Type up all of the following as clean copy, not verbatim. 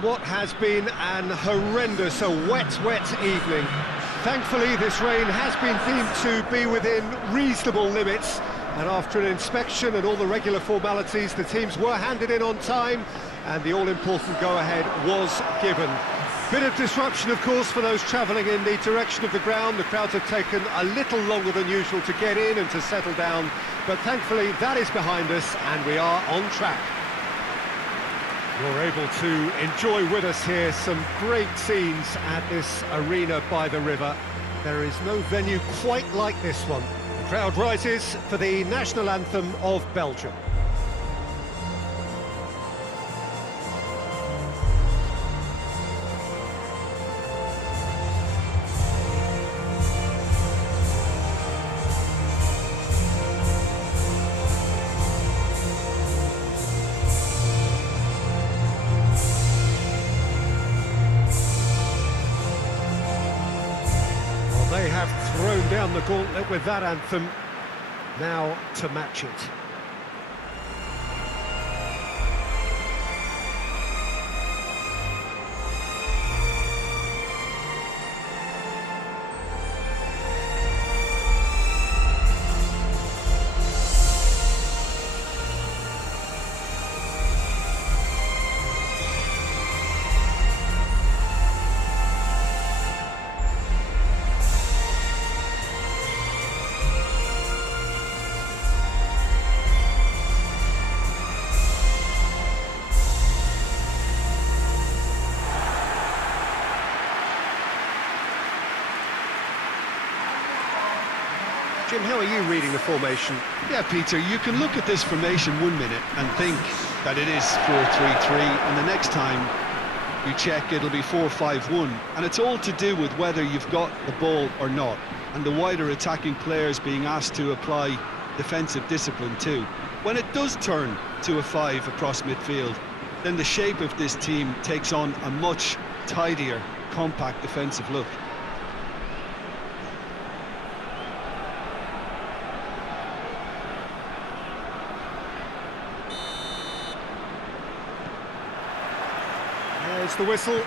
on what has been an horrendous, wet evening. Thankfully, this rain has been deemed to be within reasonable limits, and after an inspection and all the regular formalities, the teams were handed in on time, and the all-important go-ahead was given. Bit of disruption, of course, for those travelling in the direction of the ground. The crowds have taken a little longer than usual to get in and to settle down, but thankfully that is behind us, and we are on track. You're able to enjoy with us here some great scenes at this arena by the river. There is no venue quite like this one. The crowd rises for the national anthem of Belgium. They have thrown down the gauntlet with that anthem, now to match it. Jim, how are you reading the formation? Yeah, Peter, you can look at this formation 1 minute and think that it is 4-3-3, and the next time you check it'll be 4-5-1, and it's all to do with whether you've got the ball or not, and the wider attacking players being asked to apply defensive discipline too. When it does turn to a 5 across midfield, then the shape of this team takes on a much tidier, compact defensive look. There's the whistle.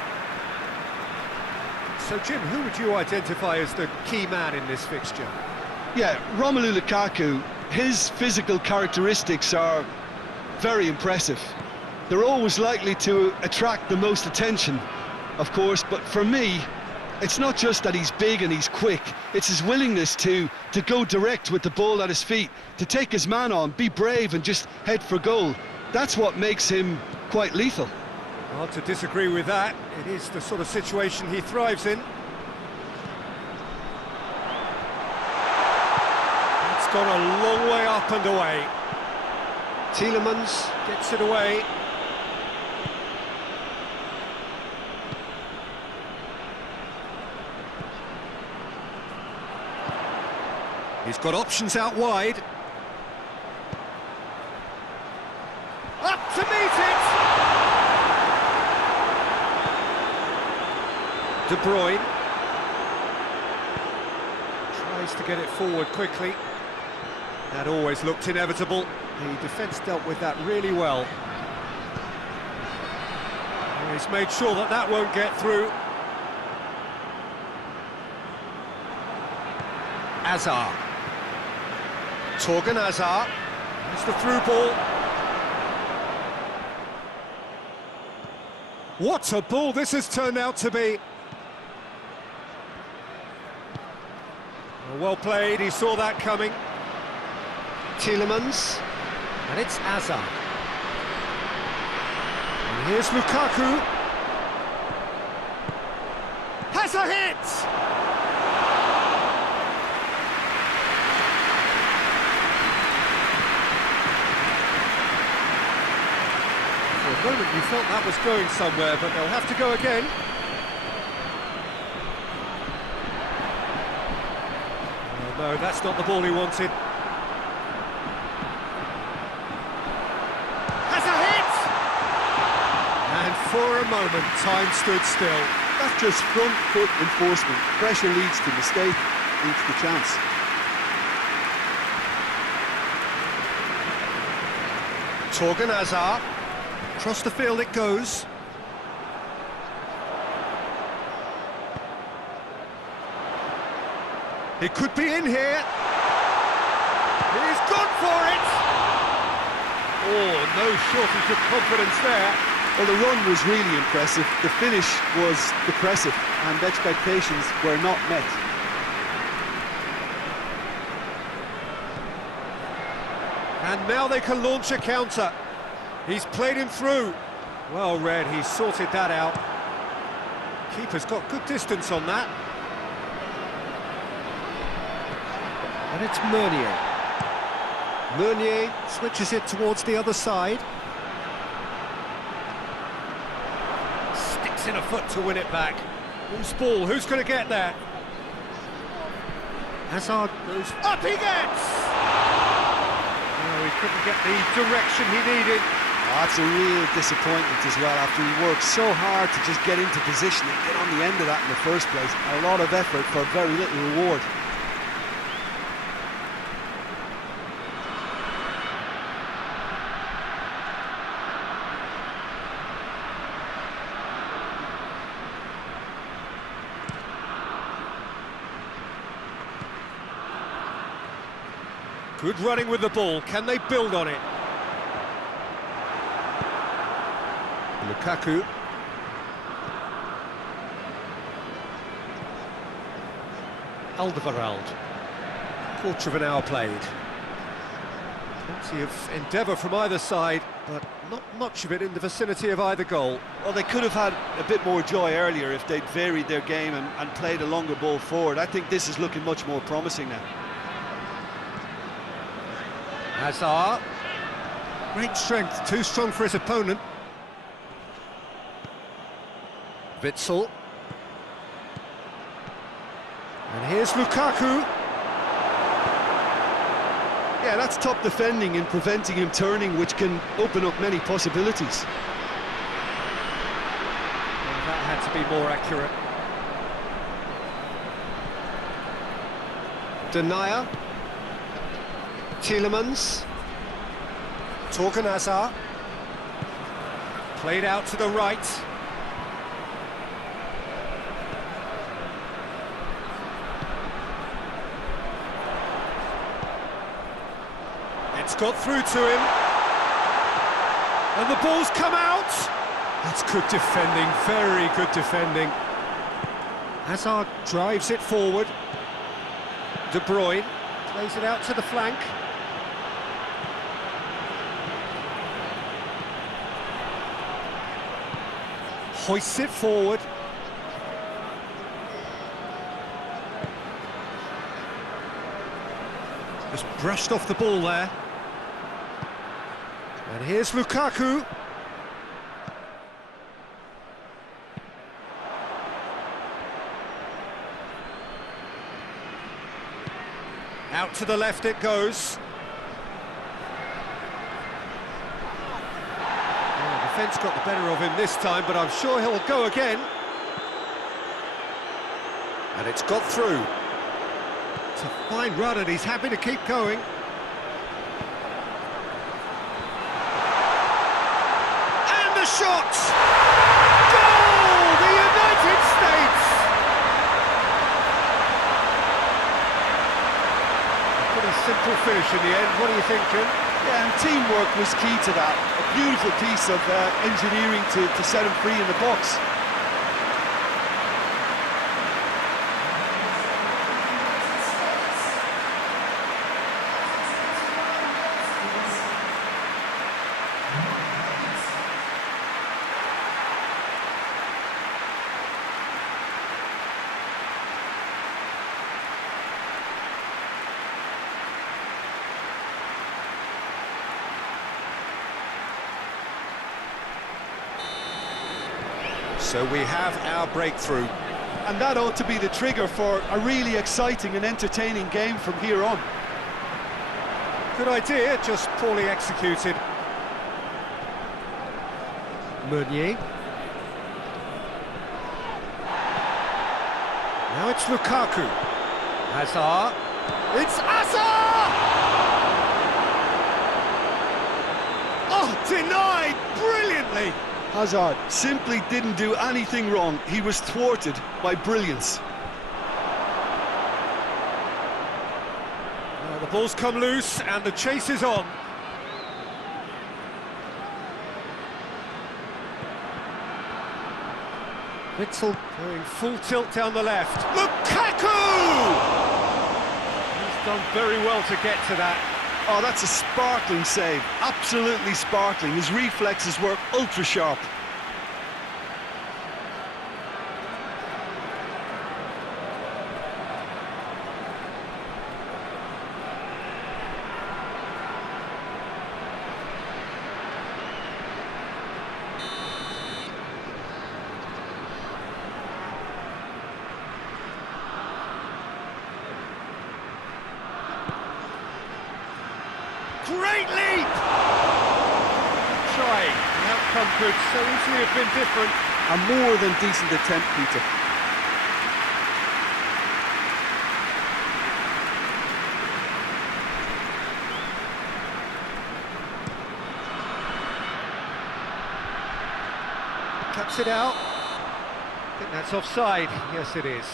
So, Jim, who would you identify as the key man in this fixture? Yeah, Romelu Lukaku, his physical characteristics are very impressive. They're always likely to attract the most attention, of course, but for me, it's not just that he's big and he's quick, it's his willingness to go direct with the ball at his feet, to take his man on, be brave and just head for goal. That's what makes him quite lethal. Hard to disagree with that. It is the sort of situation he thrives in. It's gone a long way up and away. Tielemans gets it away. He's got options out wide. Up to meet it! De Bruyne tries to get it forward quickly. That always looked inevitable. The defence dealt with that really well. He's made sure that that won't get through. Hazard. Torgan Hazard. That's the through ball. What a ball this has turned out to be. Well played, he saw that coming. Tielemans, and it's Hazard. And here's Lukaku. Has a hit! For a moment you felt that was going somewhere, but they'll have to go again. No, that's not the ball he wanted. Has a hit! And for a moment, time stood still. That's just front foot enforcement. Pressure leads to mistake, leads to chance. Torgan Hazard. Across the field it goes. He could be in here. He's gone for it. Oh, no shortage of confidence there. Well, the run was really impressive. The finish was depressive, and expectations were not met. And now they can launch a counter. He's played him through. Well read, he's sorted that out. Keeper's got good distance on that. And it's Meunier. Meunier switches it towards the other side. Sticks in a foot to win it back. Loose ball, who's going to get there? Hazard goes up, he gets! No, he couldn't get the direction he needed. Oh, that's a real disappointment as well, after he worked so hard to just get into position and get on the end of that in the first place. A lot of effort for very little reward. Good running with the ball, can they build on it? Lukaku. Alderweireld. Quarter of an hour played. Plenty of endeavour from either side, but not much of it in the vicinity of either goal. Well, they could have had a bit more joy earlier if they'd varied their game and played a longer ball forward. I think this is looking much more promising now. Hazard. Great strength, too strong for his opponent. Witsel. And here's Lukaku. Yeah, that's top defending and preventing him turning, which can open up many possibilities. Well, that had to be more accurate. Denier. Tielemans. Torgan Hazard. Played out to the right. It's got through to him. And the ball's come out. That's good defending, very good defending. Hazard drives it forward. De Bruyne plays it out to the flank. Hoists it forward. Just brushed off the ball there. And here's Lukaku. Out to the left it goes. Defence got the better of him this time, but I'm sure he'll go again. And it's got through. It's a fine run and he's happy to keep going. And the shot! Goal! The United States! A pretty simple finish in the end. What are you thinking? Yeah, and teamwork was key to that. A beautiful piece of engineering to set him free in the box. So we have our breakthrough. And that ought to be the trigger for a really exciting and entertaining game from here on. Good idea, just poorly executed. Meunier. Now it's Lukaku. Hazard. It's Hazard! Oh, denied brilliantly! Hazard simply didn't do anything wrong. He was thwarted by brilliance. The ball's come loose and the chase is on. Witzel going full tilt down the left. Lukaku! He's done very well to get to that. Oh, that's a sparkling save, absolutely sparkling. His reflexes were ultra sharp. Great leap! Trying. The outcome could so easily have been different. A more than decent attempt, Peter. Cuts it out. I think that's offside. Yes, it is.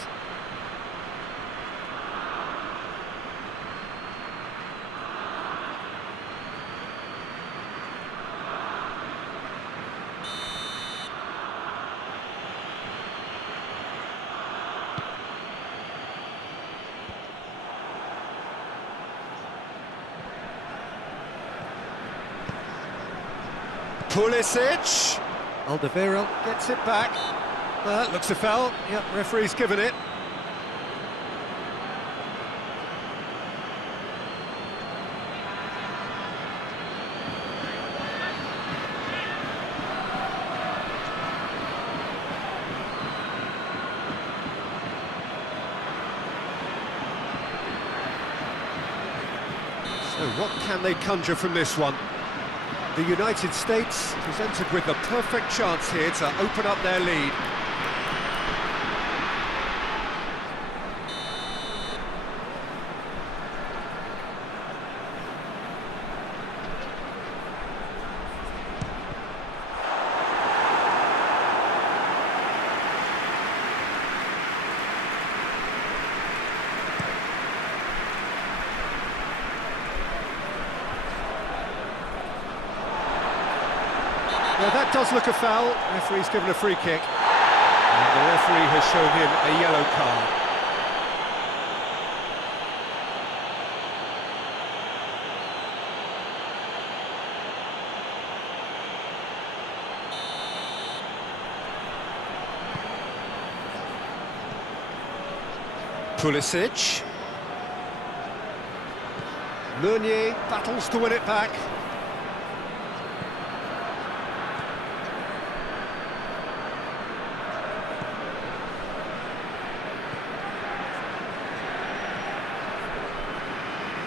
Pulisic. Alderweireld gets it back. That looks a foul. Yep, referee's given it. So what can they conjure from this one? The United States presented with the perfect chance here to open up their lead. Well, that does look a foul. The referee's given a free kick. And the referee has shown him a yellow card. Pulisic. Meunier battles to win it back.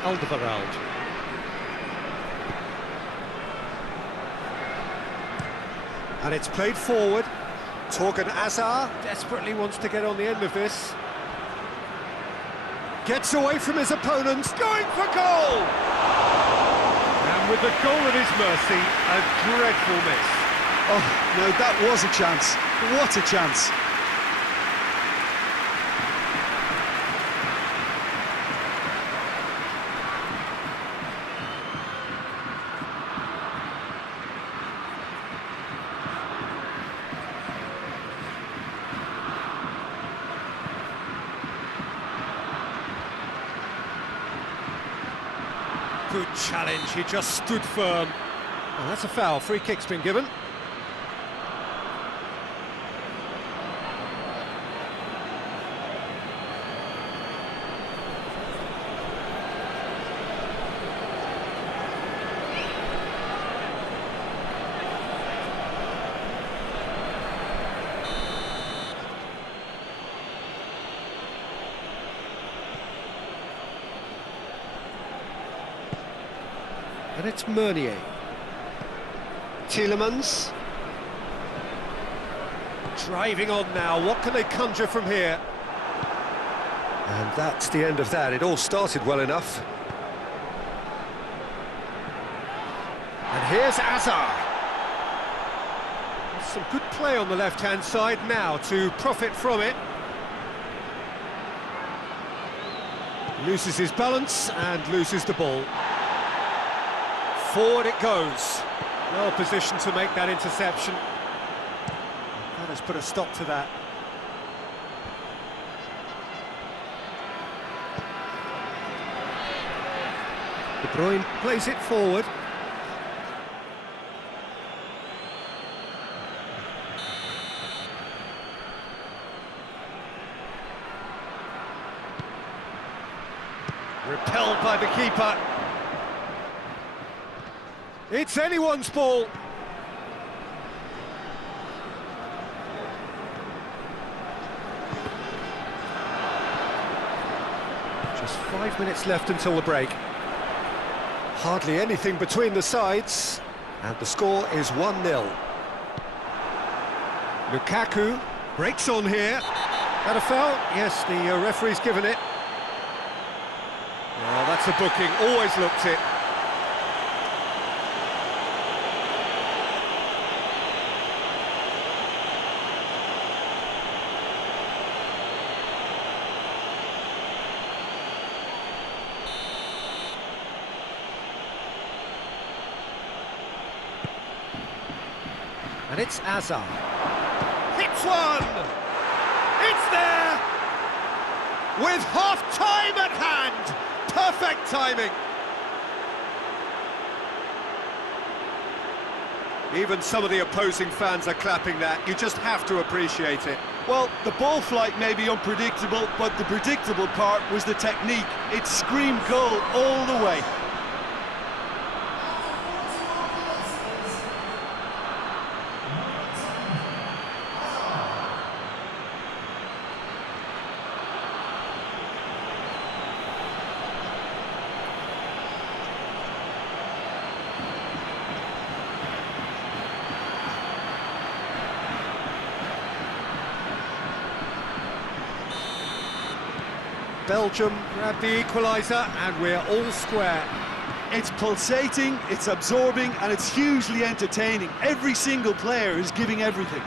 Alderweireld. And it's played forward. Torgan Hazard desperately wants to get on the end of this. Gets away from his opponents, going for goal! And with the goal at his mercy, a dreadful miss. Oh, no, that was a chance. What a chance. Good challenge, he just stood firm. Oh, that's a foul, free kick's been given. And it's Meunier. Tielemans. Driving on now, what can they conjure from here? And that's the end of that. It all started well enough. And here's Hazard. Some good play on the left-hand side now to profit from it. Loses his balance and loses the ball. Forward it goes. Well positioned to make that interception. That has put a stop to that. De Bruyne plays it forward. Repelled by the keeper. It's anyone's ball. Just 5 minutes left until the break. Hardly anything between the sides, and the score is 1-0. Lukaku breaks on here. That a foul? Yes, the referee's given it. Well, that's a booking, always looked it. And it's Hazard. Hits one! It's there! With half-time at hand! Perfect timing! Even some of the opposing fans are clapping that. You just have to appreciate it. Well, the ball flight may be unpredictable, but the predictable part was the technique. It screamed goal all the way. Belgium grab the equaliser and we're all square. It's pulsating, it's absorbing, and it's hugely entertaining. Every single player is giving everything.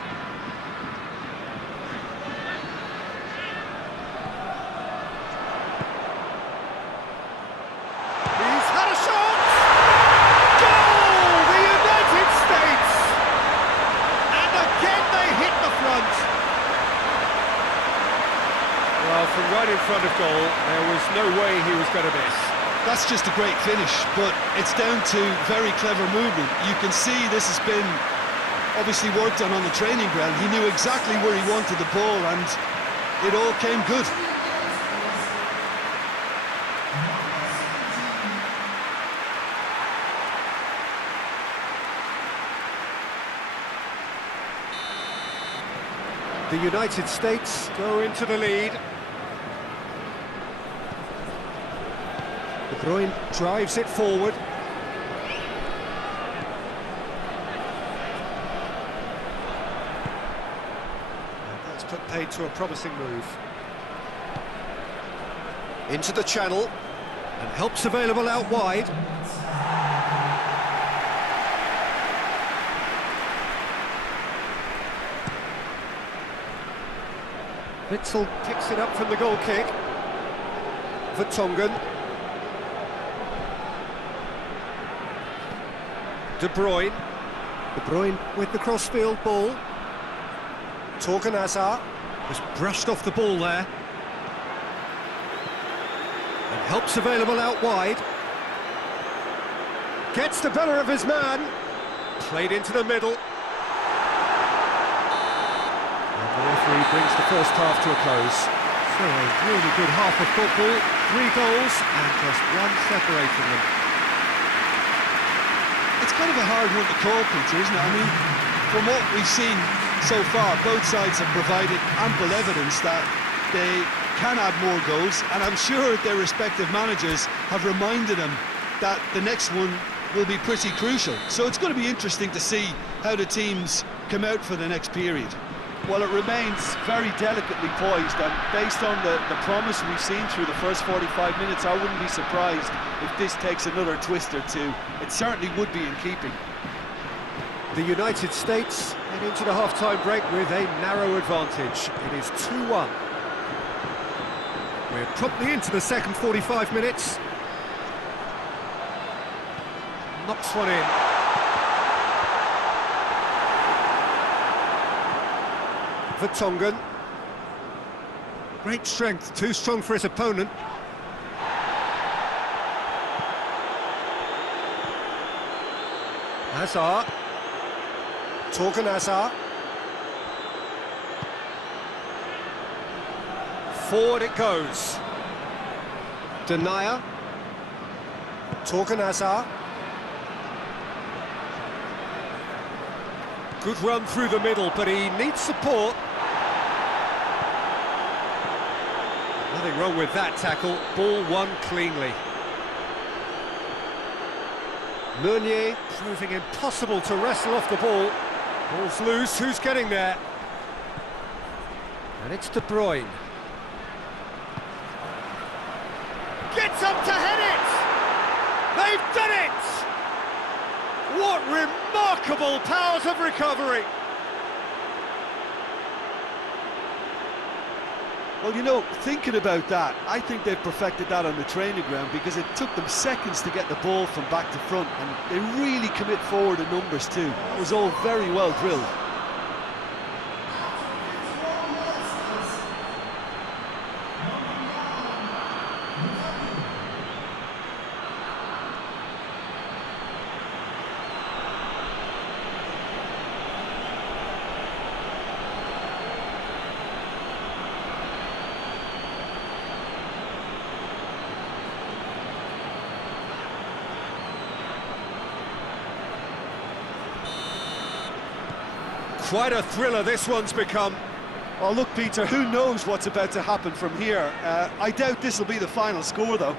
He's had a shot! Goal! The United States! And again they hit the front. Well, from right in front of goal, there was no way he was going to miss. That's just a great finish, but it's down to very clever movement. You can see this has been obviously worked on the training ground. He knew exactly where he wanted the ball, and it all came good. The United States go into the lead. De Bruyne drives it forward. And that's put paid to a promising move. Into the channel, and help's available out wide. Witzel picks it up from the goal kick. Vertonghen. De Bruyne. De Bruyne with the crossfield ball. Torgan Hazard has brushed off the ball there. And help's available out wide. Gets the better of his man. Played into the middle. The referee brings the first half to a close. So a really good half of football, 3 goals and just one separating them. It's kind of a hard one to call, Peter, isn't it? I mean, from what we've seen so far, both sides have provided ample evidence that they can add more goals, and I'm sure their respective managers have reminded them that the next one will be pretty crucial. So it's going to be interesting to see how the teams come out for the next period. Well, it remains very delicately poised, and based on the promise we've seen through the first 45 minutes, I wouldn't be surprised if this takes another twist or two. It certainly would be in keeping. The United States head into the half-time break with a narrow advantage. It is 2-1. We're promptly into the second 45 minutes. Knocks one in. Vertonghen. Great strength, too strong for his opponent. Hazard. Torgan Hazard. Forward it goes. Denier. Torgan Hazard. Good run through the middle, but he needs support. Nothing wrong with that tackle. Ball won cleanly. Meunier proving impossible to wrestle off the ball. Ball's loose, who's getting there? And it's De Bruyne. Gets up to head it! They've done it! What remarkable powers of recovery! Well, you know, thinking about that, I think they've perfected that on the training ground because it took them seconds to get the ball from back to front, and they really commit forward in numbers too. That was all very well drilled. Quite a thriller this one's become. Well, look, Peter, who knows what's about to happen from here? I doubt this will be the final score, though.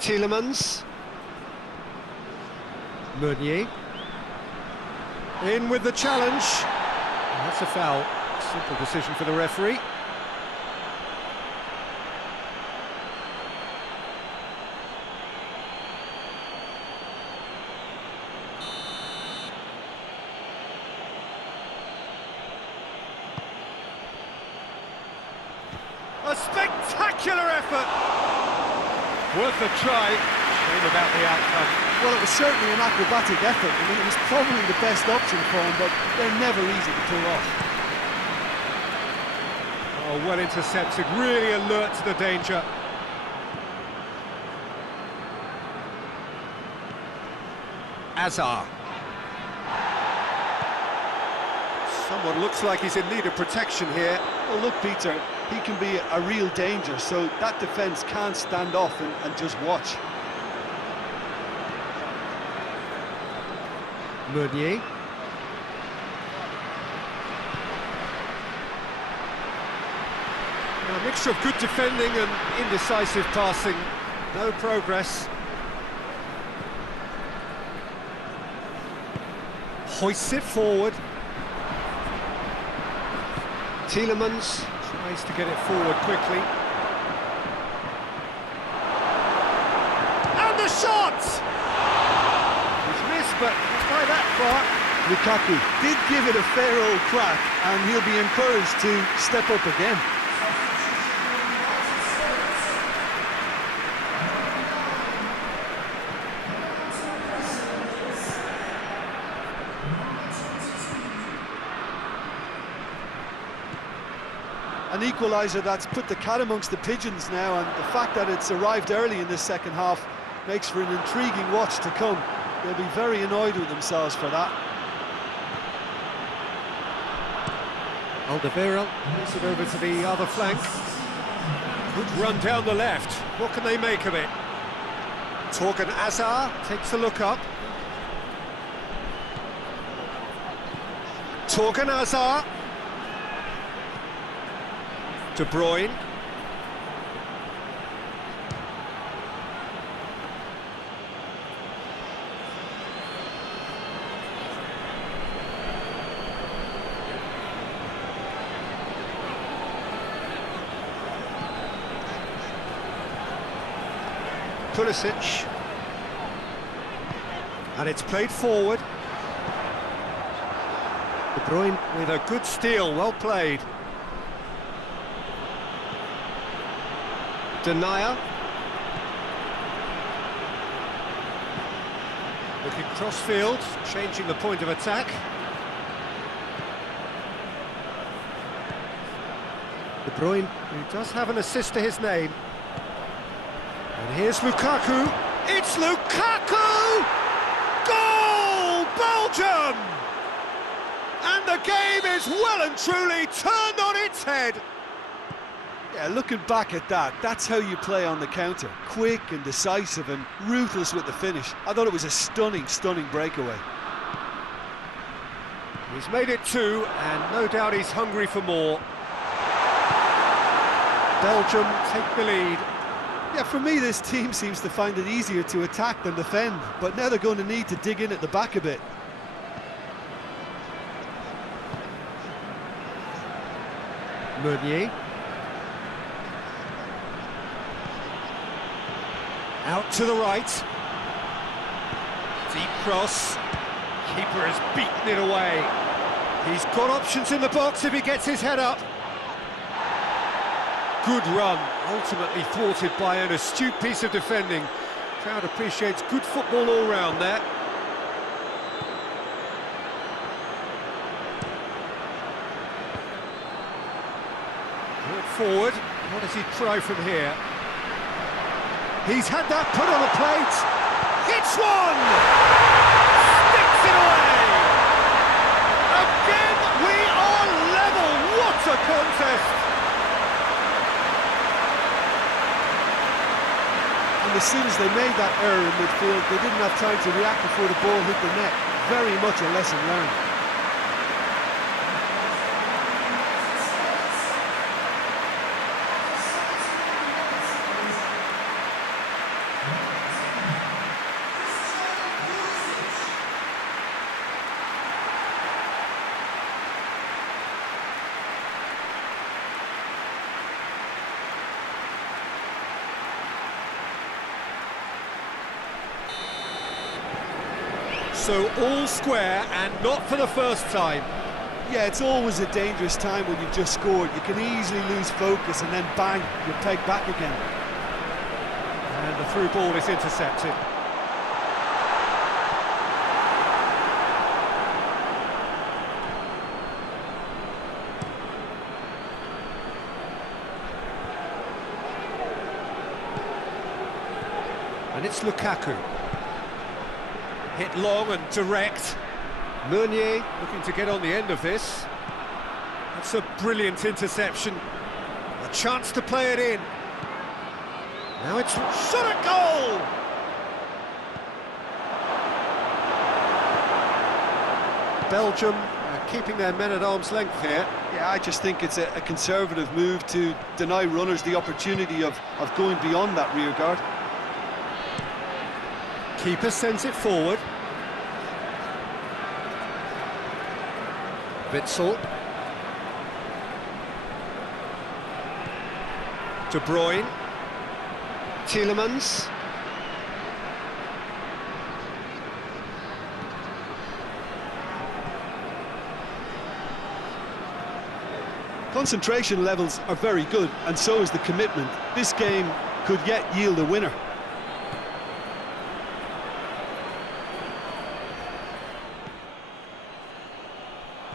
Tielemans. Meunier. In with the challenge. That's a foul. Simple decision for the referee. A spectacular effort! Worth a try. Shame about the outcome. Well, it was certainly an acrobatic effort. I mean, it was probably the best option for him, but they're never easy to pull off. Oh, well intercepted, really alert to the danger. Hazard. Someone looks like he's in need of protection here. Well, look, Peter, he can be a real danger, so that defence can't stand off and just watch. Meunier. A mixture of good defending and indecisive passing. No progress. Hoists it forward. Tielemans tries to get it forward quickly. And the shot! He's missed, but not by that far. Lukaku did give it a fair old crack, and he'll be encouraged to step up again. An equaliser that's put the cat amongst the pigeons now, and the fact that it's arrived early in this second half makes for an intriguing watch to come. They'll be very annoyed with themselves for that. Alderweireld moves it over to the other flank. Good run down the left. What can they make of it? Torgan Hazard takes a look up. Torgan Hazard. De Bruyne. Pulisic. And it's played forward. De Bruyne with a good steal, well played. Denier. Looking cross-field, changing the point of attack. De Bruyne, who does have an assist to his name. And here's Lukaku. It's Lukaku! Goal! Belgium! And the game is well and truly turned on its head. Yeah, looking back at that, that's how you play on the counter. Quick and decisive and ruthless with the finish. I thought it was a stunning, stunning breakaway. He's made it 2, and no doubt he's hungry for more. Belgium take the lead. Yeah, for me, this team seems to find it easier to attack than defend, but now they're going to need to dig in at the back a bit. Meunier. Out to the right. Deep cross. Keeper has beaten it away. He's got options in the box if he gets his head up. Good run, ultimately thwarted by an astute piece of defending. Crowd appreciates good football all round there. Brought forward. What does he try from here? He's had that put on a plate. Hits one! Sticks it away! Again, we are level. What a contest! And as soon as they made that error in midfield, they didn't have time to react before the ball hit the net. Very much a lesson learned. So all square, and not for the first time. Yeah, it's always a dangerous time when you've just scored. You can easily lose focus and then bang, you're pegged back again. And the through ball is intercepted. And it's Lukaku. Hit long and direct. Meunier looking to get on the end of this. That's a brilliant interception. A chance to play it in. Now it's shot at goal! Belgium keeping their men at arm's length here. Yeah, I just think it's a conservative move to deny runners the opportunity of going beyond that rear guard. Keeper sends it forward. Witsel. De Bruyne. Tielemans. Concentration levels are very good, and so is the commitment. This game could yet yield a winner.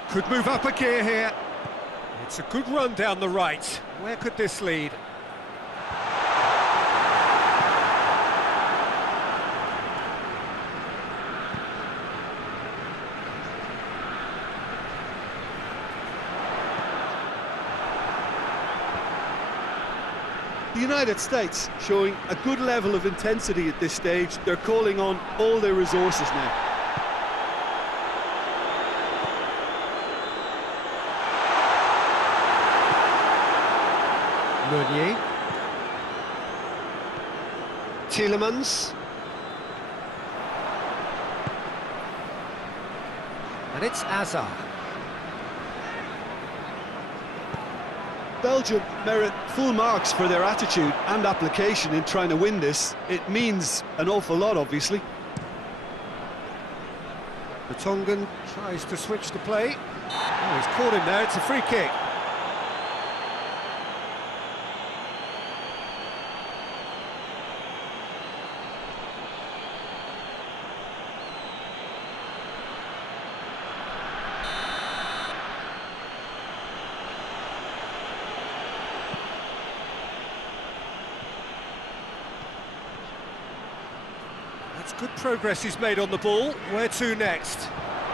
Could move up a gear here. It's a good run down the right. Where could this lead? The United States showing a good level of intensity at this stage. They're calling on all their resources now. Meunier. Tielemans. And it's Hazard. Belgium merit full marks for their attitude and application in trying to win this. It means an awful lot, obviously. The Tongan tries to switch the play. Oh, he's caught him there, it's a free kick. That's good progress he's made on the ball. Where to next?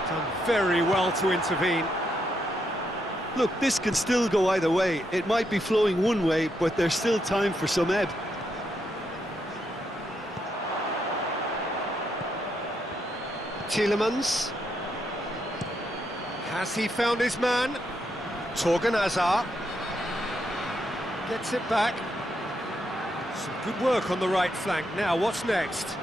Done very well to intervene. Look, this can still go either way. It might be flowing one way, but there's still time for some ebb. Tielemans. Has he found his man? Torgan Hazard. Gets it back. Some good work on the right flank. Now, what's next?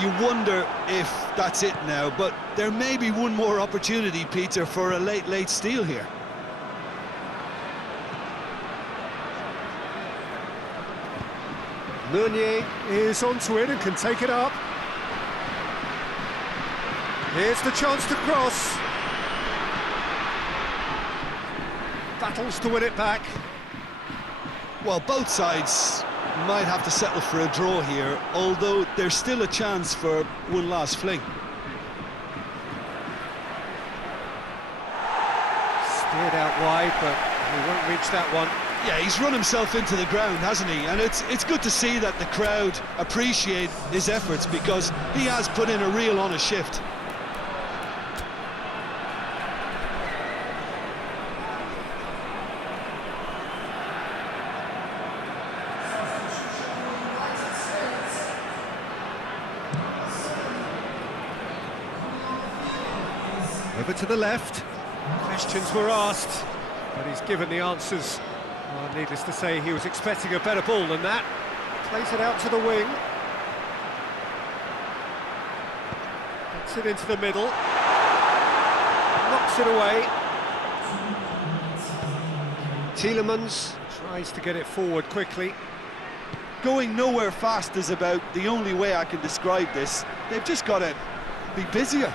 You wonder if that's it now, but there may be one more opportunity, Peter, for a late steal here. Meunier is onto it and can take it up. Here's the chance to cross. Battles to win it back. Well, both sides might have to settle for a draw here, although there's still a chance for one last fling. Steered out wide, but he won't reach that one. Yeah, he's run himself into the ground, hasn't he? And it's good to see that the crowd appreciate his efforts, because he has put in a real honest shift. Over to the left. Questions were asked, but he's given the answers. Well, needless to say, he was expecting a better ball than that. Plays it out to the wing. Gets it into the middle. Knocks it away. Tielemans tries to get it forward quickly. Going nowhere fast is about the only way I can describe this. They've just got to be busier.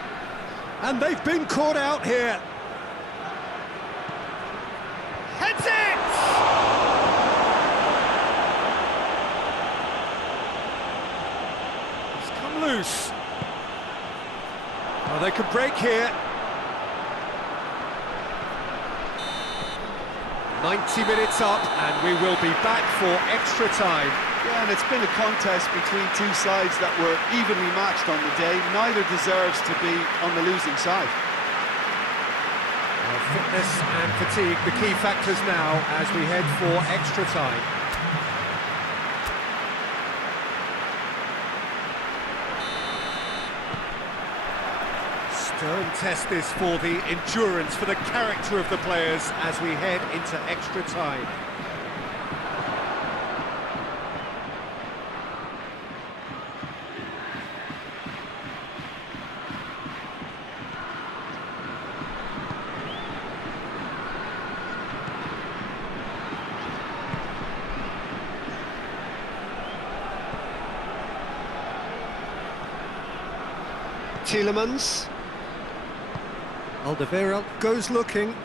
And they've been caught out here. Heads it! He's come loose. Oh, they could break here. 90 minutes up, and we will be back for extra time. Yeah, and it's been a contest between two sides that were evenly matched on the day. Neither deserves to be on the losing side. Well, fitness and fatigue, the key factors now as we head for extra time. Stern test this for the endurance, for the character of the players as we head into extra time. Tielemans. Alderweireld goes looking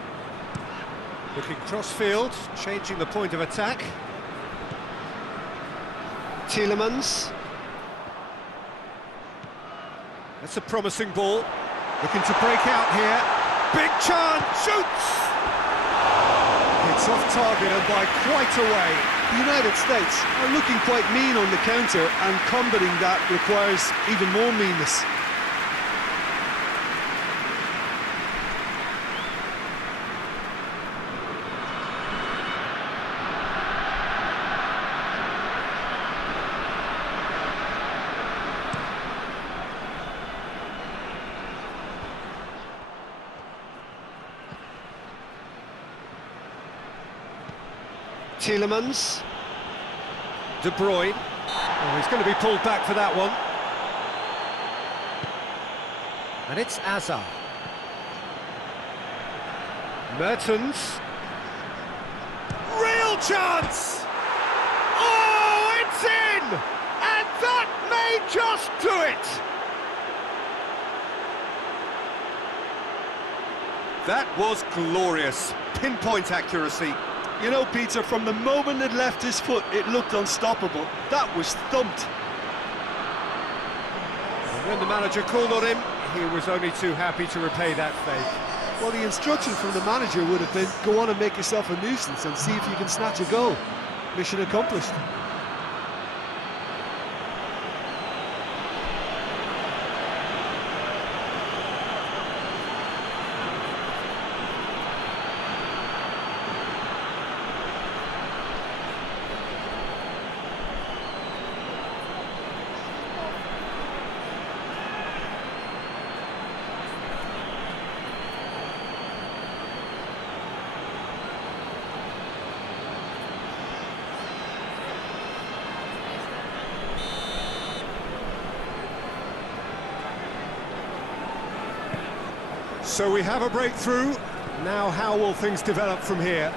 cross-field, changing the point of attack. Tielemans. That's a promising ball. Looking to break out here. Big chance, shoots! It's off target and by quite a way. The United States are looking quite mean on the counter, and combating that requires even more meanness. Tielemans. De Bruyne. Oh, he's going to be pulled back for that one. And it's Hazard. Mertens. Real chance! Oh, it's in! And that may just do it! That was glorious. Pinpoint accuracy. You know, Peter, from the moment it left his foot, it looked unstoppable. That was thumped. And when the manager called on him, he was only too happy to repay that fake. Well, the instruction from the manager would have been, go on and make yourself a nuisance and see if you can snatch a goal. Mission accomplished. So we have a breakthrough. Now how will things develop from here?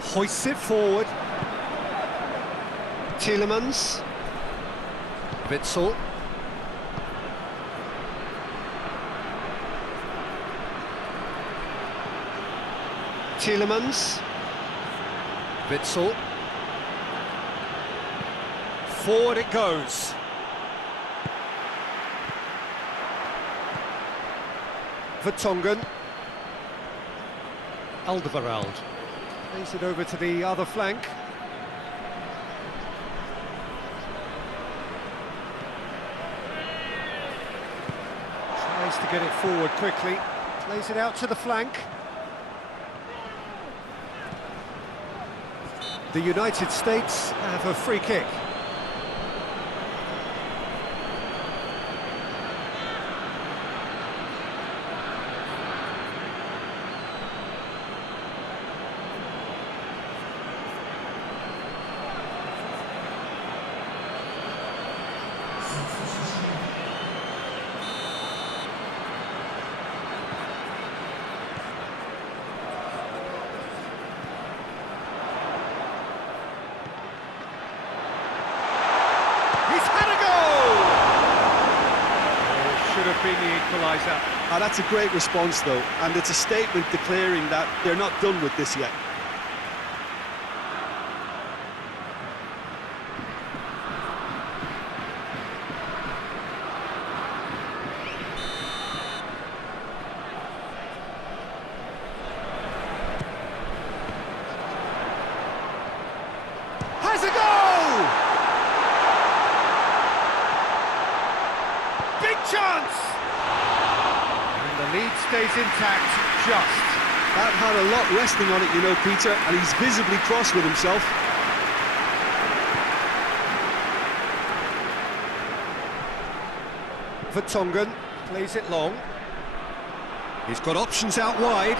Hoists it forward. Tielemans. Witsel. Tielemans. Witsel. Forward it goes. Vertonghen. Alderweireld. Plays it over to the other flank. Tries to get it forward quickly. Plays it out to the flank. The United States have a free kick. Been the equaliser. That's a great response though, and it's a statement declaring that they're not done with this yet. Has a goal! Big chance! And the lead stays intact, just. That had a lot resting on it, you know, Peter, and he's visibly cross with himself. Vertonghen plays it long. He's got options out wide.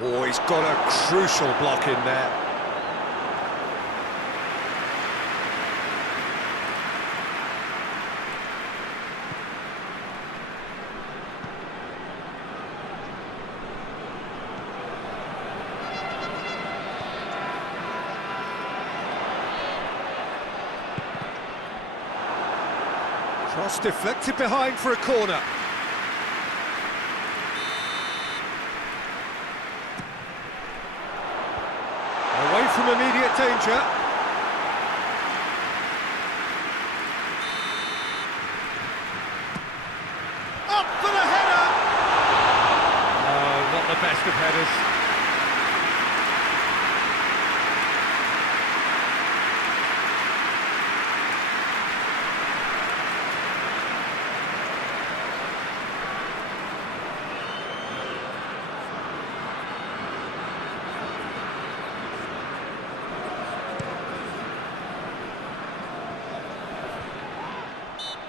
Oh, he's got a crucial block in there. Cross deflected behind for a corner. Away from immediate danger. Up for the header! Oh, not the best of headers.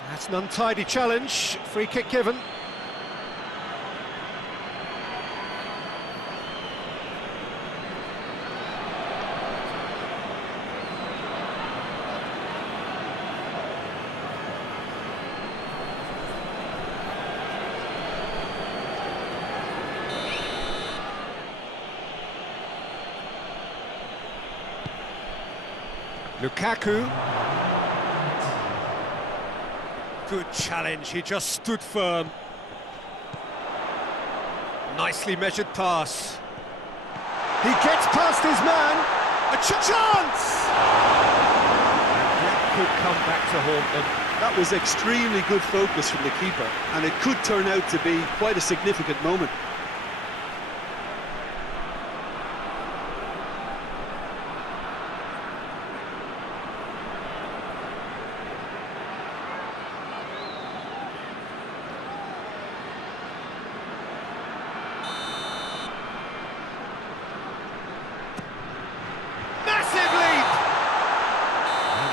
That's an untidy challenge, free kick given. Lukaku. Good challenge, he just stood firm. Nicely measured pass. He gets past his man. A chance! That could come back to haunt them. That was extremely good focus from the keeper, and it could turn out to be quite a significant moment.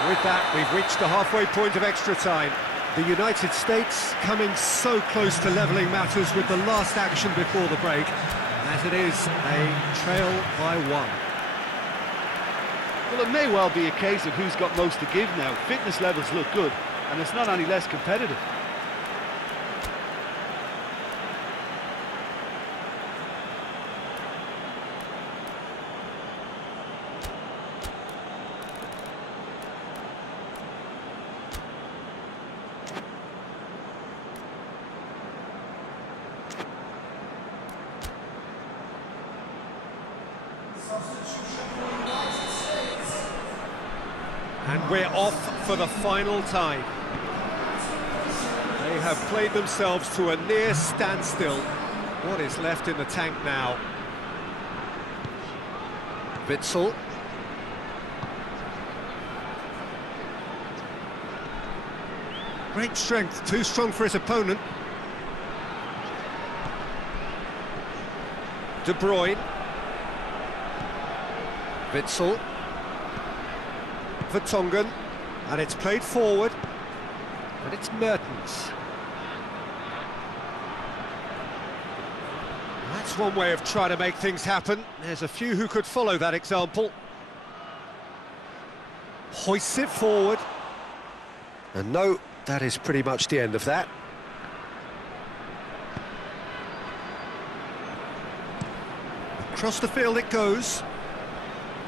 With that, we've reached the halfway point of extra time. The United States coming so close to levelling matters with the last action before the break. As it is, they trail by 1. Well, it may well be a case of who's got most to give now. Fitness levels look good, and it's not any less competitive. And we're off for the final time. They have played themselves to a near standstill. What is left in the tank now? Witsel. Great strength, too strong for his opponent. De Bruyne. Witsel. Vertonghen, and it's played forward, and it's Mertens. That's one way of trying to make things happen. There's a few who could follow that example. Hoists it forward, and no, that is pretty much the end of that. Across the field it goes.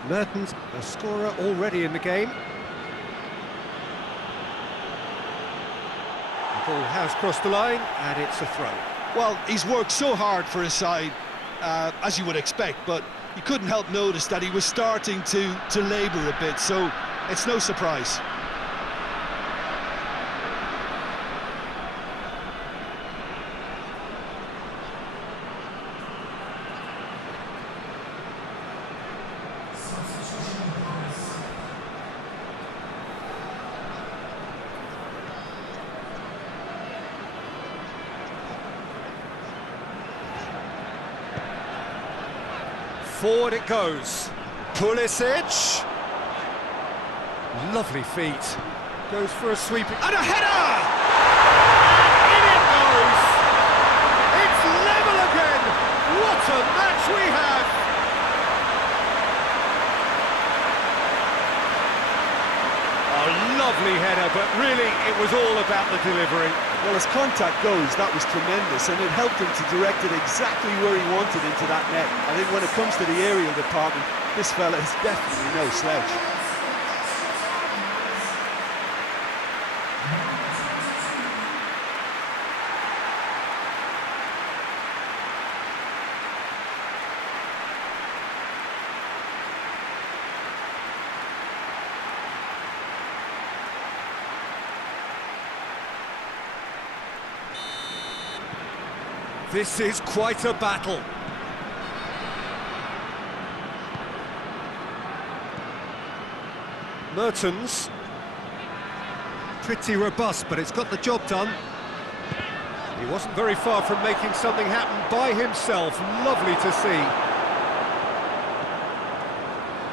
Mertens, a scorer already in the game. The ball has crossed the line, and it's a throw. Well, he's worked so hard for his side, as you would expect, but you couldn't help notice that he was starting to labour a bit, so it's no surprise. Forward it goes. Pulisic. Lovely feet. Goes for a sweep. And a header! And in it goes! It's level again! What a match we have! A lovely header, but really it was all about the delivery. Well, as contact goes, that was tremendous, and it helped him to direct it exactly where he wanted into that net. I think when it comes to the aerial department, this fella is definitely no slouch. This is quite a battle. Mertens. Pretty robust, but it's got the job done. He wasn't very far from making something happen by himself. Lovely to see.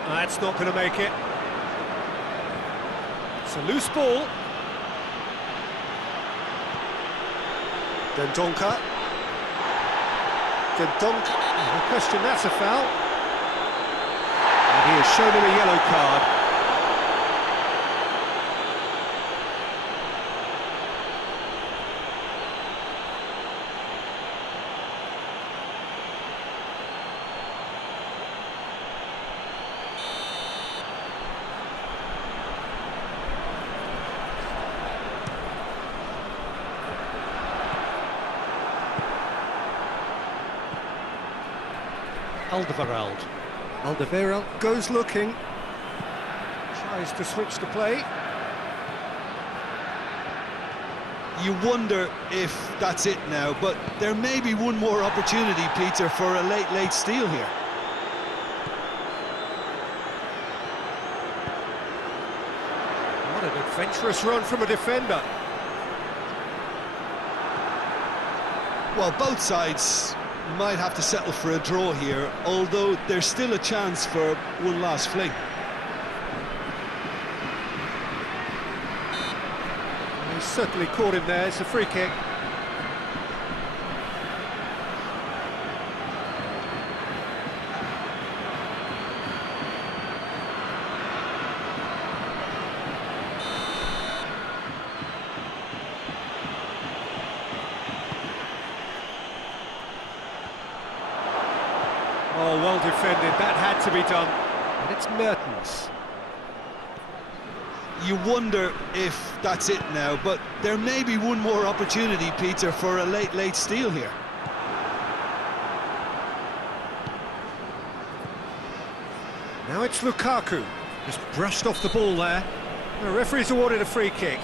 That's not going to make it. It's a loose ball. Dendoncker. No question, that's a foul. And he has shown him a yellow card. Alderweireld. Alderweireld goes looking. Tries to switch the play. You wonder if that's it now, but there may be one more opportunity, Peter, for a late steal here. What an adventurous run from a defender. Well, both sides might have to settle for a draw here, although there's still a chance for one last fling. He's certainly caught him there. It's a free kick. Oh, well defended. That had to be done. And it's Mertens. You wonder if that's it now, but there may be one more opportunity, Peter, for a late steal here. Now it's Lukaku. Just brushed off the ball there. The referee's awarded a free kick.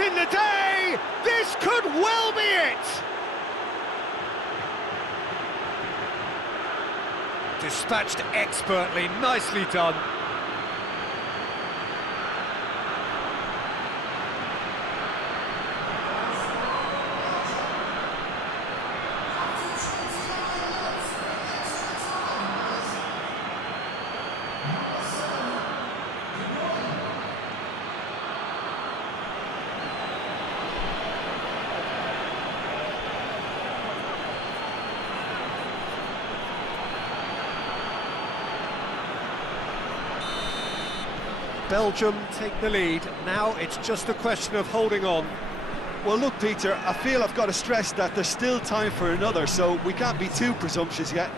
In the day, this could well be it. Dispatched expertly, nicely done. Belgium take the lead. Now it's just a question of holding on. Well, look, Peter, I feel I've got to stress that there's still time for another, so we can't be too presumptuous yet.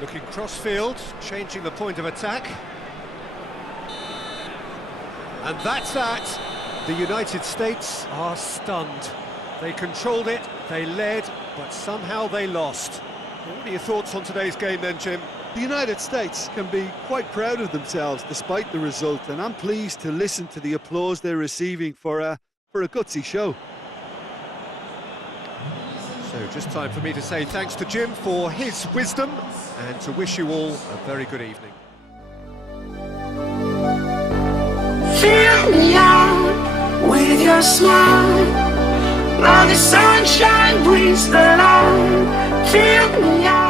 Looking cross-field, changing the point of attack. And that's that. The United States are stunned. They controlled it, they led, but somehow they lost. What are your thoughts on today's game then, Jim? The United States can be quite proud of themselves despite the result, and I'm pleased to listen to the applause they're receiving for a gutsy show. So just time for me to say thanks to Jim for his wisdom and to wish you all a very good evening. Fill me out with your smile. Now the sunshine brings the light. Fill me out.